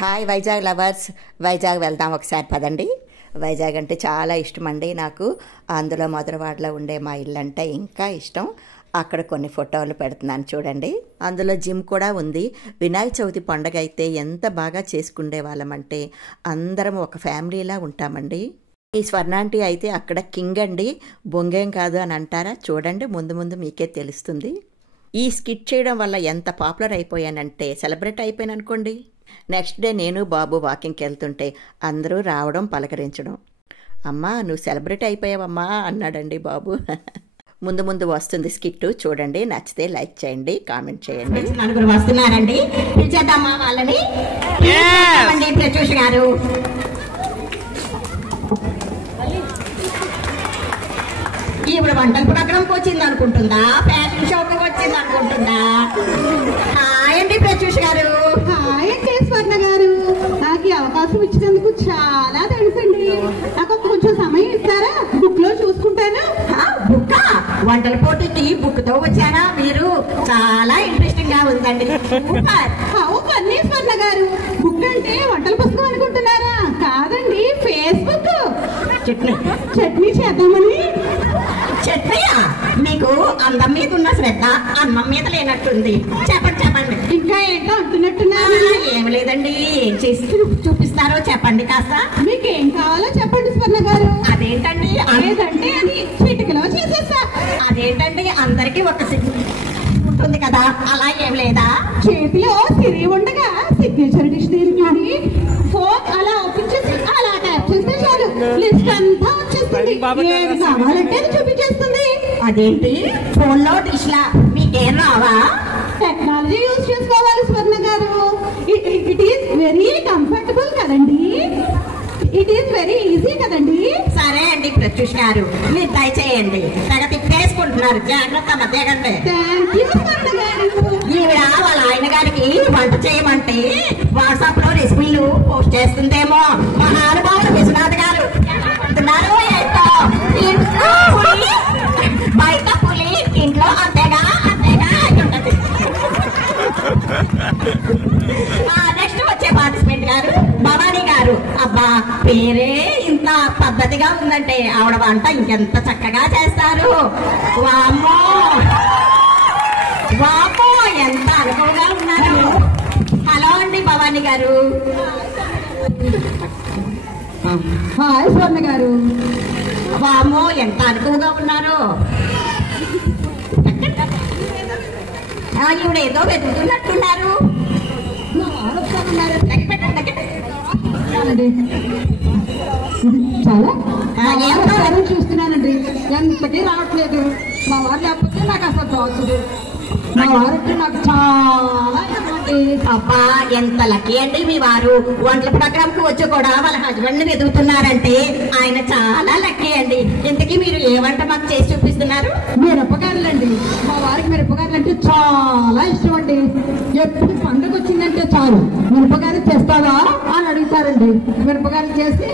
Hi Vizag lovers, Vizag వెళ్దాం ఒకసారి పదండి. వైజాగ్ అంటే చాలా ఇష్టం అండి నాకు. అందులో మధురవాడలో ఉండే మా ఇల్లు అంటే ఇంకా ఇష్టం. అక్కడ కొన్ని ఫోటోలు పెడుతున్నాను చూడండి. అందులో జిమ్ కూడా ఉంది. వినాయక చవితి పండుగ అయితే ఎంత బాగా చేసుకునే వాళ్ళమంటే అందరం ఒక ఫ్యామిలీలా ఉంటామండి. ఈ స్వర్ణాంటి అయితే అక్కడ కింగ్ అండి, బొంగేం కాదు అని అంటారా? చూడండి, ముందు ముందు మీకే తెలుస్తుంది. ఈ స్కిట్ చేయడం వల్ల ఎంత పాపులర్ అయిపోయానంటే సెలబ్రేట్ అయిపోయాను అనుకోండి. నెక్స్ట్ డే నేను బాబు వాకింగ్కి వెళ్తుంటే అందరూ రావడం, పలకరించడం. అమ్మా నువ్వు సెలబ్రేట్ అయిపోయావమ్మా అన్నాడండి బాబు. ముందు ముందు వస్తుంది స్కిట్, చూడండి. నచ్చితే లైక్ చేయండి, కామెంట్ చేయండి. నలుగురు వస్తున్నారండి, పిలిచేద్దామా వాళ్ళని? ప్రత్యూష్ గారు ఇప్పుడు వంటల ప్రోగ్రాంకి వచ్చింది అనుకుంటుందా, ఫ్యాషన్ షోకి వచ్చింది అనుకుంటుందా? హాయ్ అండి ప్రత్యూష్ గారు. హాయ్ అండి స్వర్ణ గారు, నాకు ఈ అవకాశం ఇచ్చినందుకు చాలా థ్యాంక్స్ అండి. నాకు కొంచెం సమయం ఇస్తారా? బుక్ లో చూసుకుంటాను. బుక్ వంటల పోటీకి బుక్ తో వచ్చారా మీరు? చాలా ఇంట్రెస్టింగ్ గా ఉందండి. అవునండి స్వర్ణ గారు, బుక్ అంటే వంటల పుస్తకం అనుకుంటున్నారా? కాదండి, ఫేస్బుక్. చట్నీ చేద్దామని. చట్నీయా? మీకు అందం మీద ఉన్న శ్రద్ధ అన్నం మీద లేనట్టుంది. చెప్పండి చెప్పండి. ఇంకా ఏంటో అంటున్నట్టున్నారు. ఏమి లేదండి, ఏం చేసి చూపిస్తారో చెప్పండి కాస్త. మీకేం కావాలో చెప్పండి స్వర్ణ గారు. అదేంటండి? అదేంటంటే అది చిటికలో చేసేస్తా. అదేంటండి, అందరికి ఒక ఉంటుంది కదా, అలా ఏం లేదా? చేతిలో సిరి ఉండగా సిగ్నేచర్ డిక్షనరీ ఫోన్ అలా ఓపెన్ చేసి అలా ట్యాప్ చేస్తే చాలు, లిస్ట్ అంతా వచ్చేస్తుంది. ఏది కావాలంటే అది చూపించేస్తుంది. అదేంటి, ఫోన్ లో డిష్లా మీకేం రావా? టెక్నాలజీ యూజ్ చేసుకోవాలి స్వర్ణ గారు. ఇట్ ఈస్ వెరీ కంఫర్టబుల్ కదండి, ఇట్ ఈస్ వెరీ ఈజీ కదండి. సరే అండి ప్రత్యూష్ గారు, మీరు దయచేయండి. తెగ తిప్పేసుకుంటున్నారు, జాగ్రత్త మధ్యగండి. థ్యాంక్ యూ స్వర్ణ గారు. ఈవిడ వాళ్ళ ఆయన గారికి వంట చేయమంటే వాట్సాప్ లో రెసిపీలు పోస్ట్ చేస్తుందేమో. మహానుభావుడు విశ్వనాథ్ గారు అంటున్నారు ఏంటో, బయట పులి ఇంట్లో అంతేగా అంతేగా ఉంటది. నెక్స్ట్ వచ్చే పార్టిసిపెంట్ గారు భవానీ గారు. అబ్బా, పేరే ఇంత పద్ధతిగా ఉందంటే ఆవిడ వంట ఇంకెంత చక్కగా చేస్తారు. వామ్మో వామ్మో, ఎంత అనుభవంగా ఉన్నారు. హలో అండి భవానీ గారు. హాయ్ స్వర్ణ గారు. వామ్మో, ఎంత అనుభవంగా ఉన్నారు. ఈవిడ ఏదో వెతుకుతున్నట్టున్నారు. చాలా చూస్తున్నానండి, ఎంతకీ రావట్లేదు. మా వారు లేకపోతే నాకు అసలు తోచదు. మా వారంటే నాకు చాలా ఇష్టమండి. అబ్బా, ఎంత లక్కీ అండి మీ వారు. వంటల ప్రోగ్రామ్ కి వచ్చి కూడా వాళ్ళ హస్బెండ్ ని వెతుకుతున్నారంటే ఆయన చాలా లక్కీ అండి. ఇంతకీ మీరు ఏ వంట మాకు చేసి చూపిస్తున్నారు? మిరపకాయలండి. మా వారికి మిరపకాయలు అంటే చాలా ఇష్టం అండి. ఎప్పుడు పండుగ వచ్చిందంటే చాలు మిరపకాయలు చేస్తావా అని అడుగుతారండి. మిరపకాయలు చేసి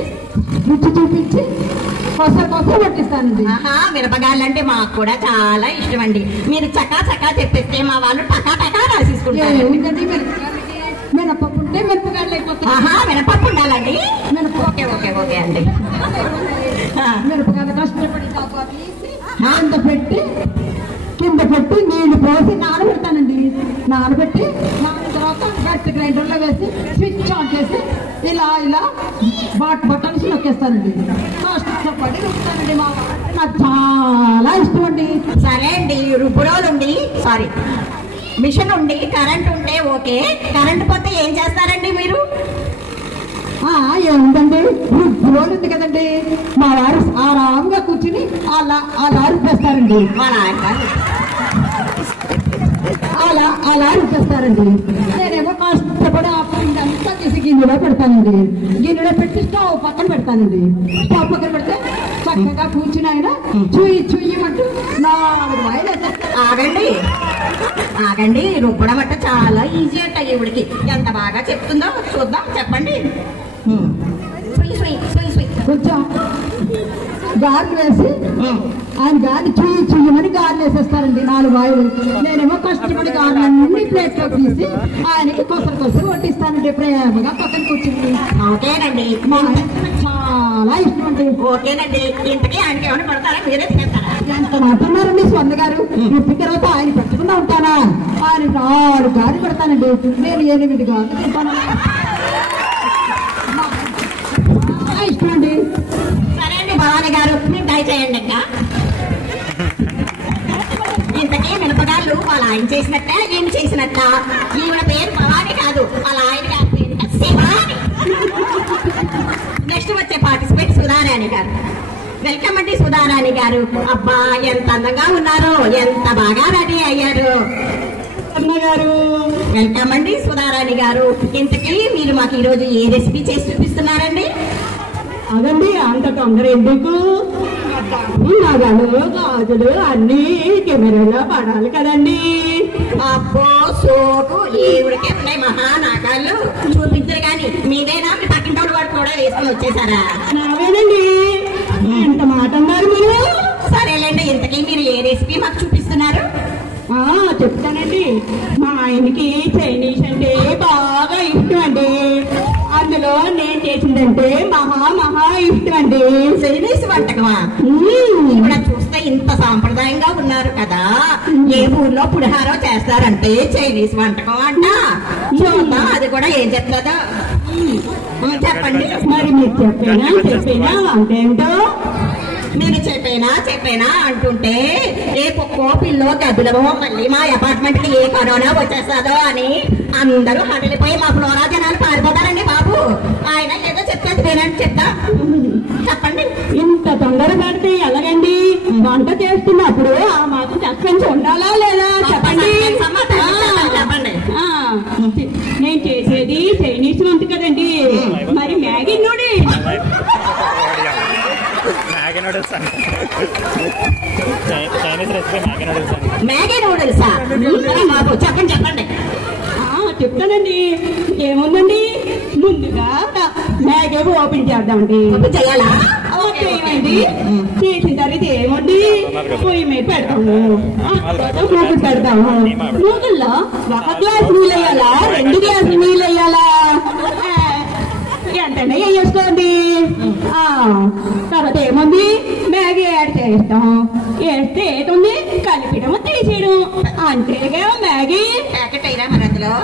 రుచి చూపించి కొసరు పట్టిస్తానండి. మిరపకాయలంటే మాకు కూడా చాలా ఇష్టం అండి. మీరు చకా చకా చెప్పేస్తే మా వాళ్ళు టకా టకా రాసేసుకుంటారు. మినపప్పు ఉంటే మిరపకాయలు అయిపోతాయి. మినపప్పు ఉండాలండి. ఓకే ఓకే ఓకే అండి. మిరపకాయలు కష్టపడి కింద పెట్టి నీళ్లు పోసి నానబెడతానండి. నానబెట్టి తర్వాత గట్టి గ్రైండర్లో వేసి స్విచ్ ఆన్ చేసి ఇలా ఇలా బట్టన్స్ నొక్కేస్తానండి. కష్టపడి రుపుతానండి. నాకు చాలా ఇష్టం అండి. సరే అండి, రుబ్బురోలు ఉండి సారీ మిషన్ ఉండి కరెంట్ ఉంటే ఓకే. కరెంట్ పోతే ఏం చేస్తారండి మీరు? ఏముందండి, రోడ్ ఉంది కదండి, మా వారు ఆరాంగా కూర్చుని అలా రుపేస్తారండి. అలా రుపేస్తారండి. నేనేమో కష్టపడి అంతా తీసి గిన్నెలో పెడతానండి. గిన్నెలో పెట్టి స్టవ్ పక్కన పెడతానండి. స్టవ్ పక్కన పెడితే చక్కగా కూర్చుని ఆయన చూయమంటూ 4 వాయిలు వేసేస్తారు. ఆగండి, రుబ్బడం అంటే చాలా ఈజీ అంట. ఈవిడికి ఎంత బాగా చెప్తుందో చూద్దాం, చెప్పండి. కొంచెం గారెలు వేసి ఆయన గారిని చెయ్యమని గారెలు వేసేస్తారండి 4 ఆయిలు. నేనేమో కష్టపడి గారెలన్నీ ప్లేట్లో తీసి ఆయనకి కొసరు వడ్డిస్తానండి ప్రేమగా పక్కన కూర్చుంది. ఓకేనండి, మా ఆయనకి నాకు చాలా ఇష్టం అండి. ఓకేనండి. ఇంతకీ ఆయనకి ఏమైనా పడతారా, మీరే తినేస్తారా? ఎంత మాట్లాడుతున్నారండి స్వర్ణ గారు. ఇప్పుడు తర్వాత ఆయన పెట్టకుండా ఉంటానా? ఆయన 4 గారెలు పెడతానండి, నేను 8 గారెలు తింటాను. ఇష్టం అండి. సరే అండి భవానీ గారు, మీరు దయచేయండి. ఇంకా ఇంతకీ మినపగాళ్ళు వాళ్ళ ఆయన చేసినట్టే ఈయన చేసినట్ట? ఈవిడ పేరు భవానీ కాదు, వాళ్ళ ఆయన గారి పేరు శివాని. నెక్స్ట్ వచ్చే పార్టిసిపేట్ సుధారాణి గారు. వెల్కమ్ అండి సుధారాణి గారు. అబ్బా ఎంత అందంగా ఉన్నారు, ఎంత బాగా రెడీ అయ్యారు. గారు వెల్కమ్ అండి సుధారాణి గారు. ఇంతకీ మీరు మాకు ఈరోజు ఏ రెసిపీ చేసి చూపిస్తున్నారండి? అదండి, అంత తొందర ఎందుకు? నగలు గాజులు అన్ని కెమెరాలో పడాలి కదండి. అబ్బో సోకు ఈవిడకే ఉన్నాయి మహానాగాళ్ళు. చూపించరు కానీ మీవేనా మీ పక్కింటోడు వాడు కూడా వేసుకుని వచ్చేసారా? నావేనండి. ఎంత మాట అన్నారు మీరు. సరేలేండి, ఇంతకీ మీరు ఏ రెసిపీ మాకు చూపిస్తున్నారు? చెప్తానండి. మా ఆయనకి చైనీస్ అంటే బాగా ఇష్టం అండి. అందులో నేను చేసిందంటే మహా ఇష్టం అండి. చైనీస్ వంటకమా? ఇక్కడ చూస్తే ఇంత సాంప్రదాయంగా ఉన్నారు కదా, ఏ ఊర్లో పులిహారో చేస్తారంటే చైనీస్ వంటకం అంట. చూద్దాం అది కూడా ఏం చెప్తుందో. చెప్పండి. మరి మీరు చెప్పేనా అంటేంటో? నేను చెప్పేనా అంటుంటే ఏ కుక్కో పిల్లో గబ్బిలమో మళ్ళీ మా అపార్ట్మెంట్ కి ఏ కరోనా వచ్చేస్తుందో అని అందరూ హడలిపోయి మా ఫ్లోరా జనాలు పారిపోతారండి బాబు. ఆయన ఏదో చెప్పేది వినండి, చెప్తా. చెప్పండి. ఇంత తొందర పడితే ఎలాగండి? వంట చేస్తున్నప్పుడు ఆ మాత్రం సస్పెన్స్ ఉండాలా లేదా చెప్పండి. చెప్పండి. నేను చేసేది చైనీస్ వంట కదండి, మరి మ్యాగీ నూడిల్స్. మ్యాగీ నూడిల్సా బాబు? చెప్పండి. చెప్తానండి. ఏముందండి, ముందుగా మ్యాగీ ఓపెన్ చేద్దామండి. చేయాలా? చేయమండి. చేసిన తర్వాత ఏముంది, పొయ్యి మీద పెడతాము. మూగులు పెడతాము. మూగుల్లో 1 గ్లాస్ నీళ్ళు వేయాలా, 2 గ్లాసులు నీళ్ళు వేయాలా, ఎంతండి వేసుకోండి. తర్వాత ఏముంది, మ్యాగీ యాడ్ చేస్తాం. వేస్తే ఏటుంది, కలిపడం తీసేయడం అంతేగా. మ్యాగీ ప్యాకెట్ అయ్యా మరి అందులో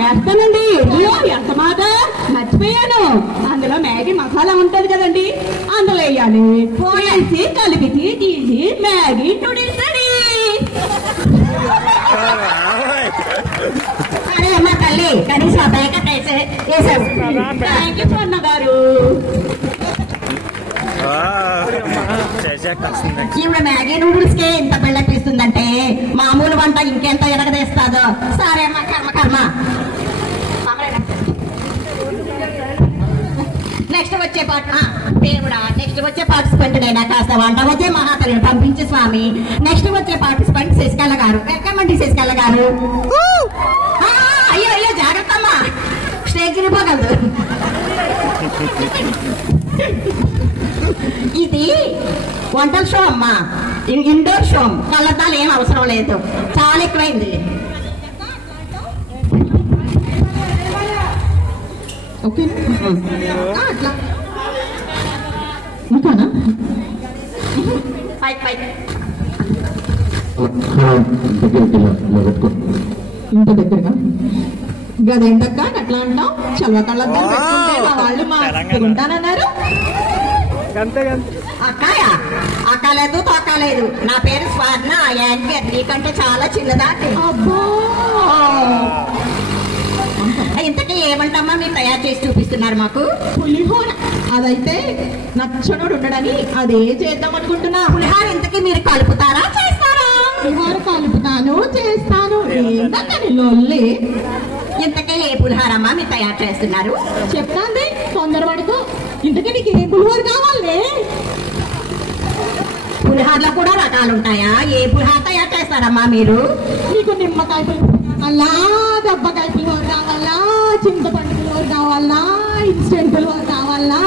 వేస్తానండి. ఎంత మాట మర్చిపోయాను, అందులో మ్యాగీ మసాలా ఉంటది కదండి, అందులో వేయాలి. పోయేసి కలిపి తీసి మ్యాగీ నూడిల్స్ రెడీ. అరే అమ్మా తల్లి, కనీసం ప్యాకెట్ వేసావు. థ్యాంక్ యూ స్వర్ణ గారు. ఈవిడ మ్యాగీ నూడిల్స్ కే ఇంత బెల్లపిస్తుందంటే మామూలు వంట ఇంకెంత ఎరగదేస్తాదో. సరే అమ్మా, కర్మ. నెక్స్ట్ వచ్చే దేవుడా, నెక్స్ట్ వచ్చే పార్టిసిపెంట్ అయినా కాస్త వంట వచ్చే మహాతల్లిని పంపించే స్వామి. నెక్స్ట్ వచ్చే పార్టిసిపెంట్ శశికళ గారు. వెల్కమ్ అండి శశికళ గారు. అయ్యో జాగ్రత్త అమ్మా, స్టేజ్ తిరిగిపోగలదు. ఇది వంటల షో అమ్మా, ఇండోర్ షో. కళ్ళద్దాలు ఏం అవసరం లేదు, చాలా ఎక్కువైంది. ఓకే అట్లా ఇంకానా? పైకి ఇంత దగ్గరగా గదేంటక్క అట్లా అంటాం? చల్వ కళ్ళద్దాలు పెట్టుకుంటే మా వాళ్ళు మాట్లాడుకుంటానన్నారు. అక్కలేదు తొక్కలేదు. నా పేరు స్వర్ణ, యాంకర్. నీకంటే చాలా చిన్నదాటి. అబ్బో, ఇంతకీ ఏమంటమ్మా మీరు తయారు చేసి చూపిస్తున్నారు మాకు? పులిహోర. అదైతే నచ్చనోడు ఉండడని అదే చేద్దాం అనుకుంటున్నా. పులిహార ఇంతకీ మీరు కలుపుతారా చేస్తారా? పులిహోర కలుపుతాను, చేస్తాను. ఏంటని లొల్లి. ఇంతకీ ఏ పులిహారమ్మా మీరు తయారు చేస్తున్నారు? చెప్తాంది తొందర పడుకో. ఇంతకీ నీకు ఏ పులిహోర కావాలి? పులిహారలో కూడా రకాలు ఉంటాయా? ఏ పులిహార తయారు చేస్తారమ్మా మీరు? నీకు నిమ్మకాయ పులిహోర కావాలా, దబ్బకాయ పులిహోర కావాలా, చింతపండు పులిహోర కావాలా, ఇన్స్టెంట్ పులిహోర కావాలా,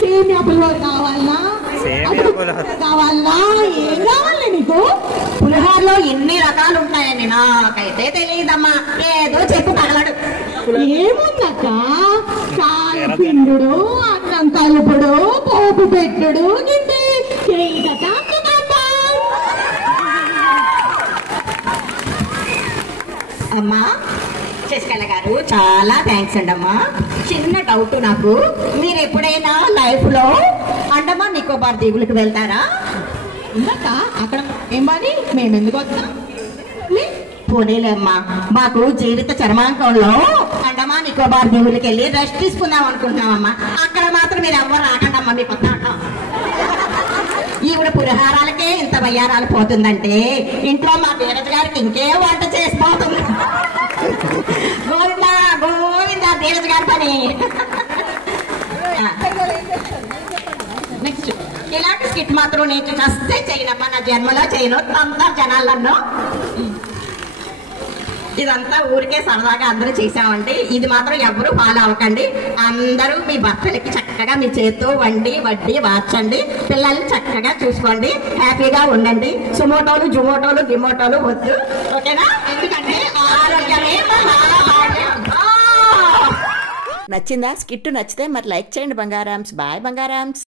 సేమియా పులిహోర కావాలా, కావాలా? ఏం కావాలి నీకు? పులిహోరలో ఎన్ని రకాలు ఉంటాయని నాకైతే తెలియదమ్మా. ఏదో చెప్పు తగలడు. ఏముందక్క? కాయ పిండుడు, అన్నం కలుపుడు, పోపు పెట్టుడు, గిండి అమ్మా శశికళ గారు చాలా థ్యాంక్స్ అండి అమ్మా. చిన్న డౌట్ నాకు, మీరు ఎప్పుడైనా లైఫ్ లో అండమాన్ నికోబార్ దీవులకు వెళ్తారా? ఉందక్క. అక్కడ ఏం పని? మేమెందుకు వస్తాం? పోనీలే అమ్మా, మాకు జీవిత చర్మాంకంలో అండమాన్ నికోబార్ దీవులకి వెళ్ళి రెస్ట్ తీసుకుందాం అనుకుంటున్నామమ్మా. అక్కడ మాత్రం మీరు ఎవ్వరు రాకండి అమ్మా. మీ కొత్త ఈవిడ పులిహారాలకే ఇంత వయ్యారాలు పోతుందంటే ఇంట్లో మా ధీరజ్ గారికి ఇంకే వంట చేసిపోతుంది. గోవిందా గోవిందా ధీరజ్ గారి పని. నెక్స్ట్ ఇలాంటి స్కిట్ మాత్రం నేను నస్తే చేయనమ్మా. నా జన్మలో చేయను. అందరు జనాలను ఇదంతా ఊరికే సరదాగా అందరూ చేసామండి. ఇది మాత్రం ఎవరు ఫాలో అవ్వకండి. అందరూ మీ భర్తలకి చక్కగా మీ చేత్తో వండి వడ్డీ వార్చండి. పిల్లల్ని చక్కగా చూసుకోండి. హ్యాపీగా ఉండండి. సుమోటోలు జుమోటోలు గిమోటోలు వద్దు. ఓకేనా? ఎందుకంటే ఆరోగ్యమే మహాభాగ్యం. నచ్చిందా స్కిట్? నచ్చితే మరి లైక్ చేయండి బంగారామ్స్. బాయ్ బంగారామ్స్.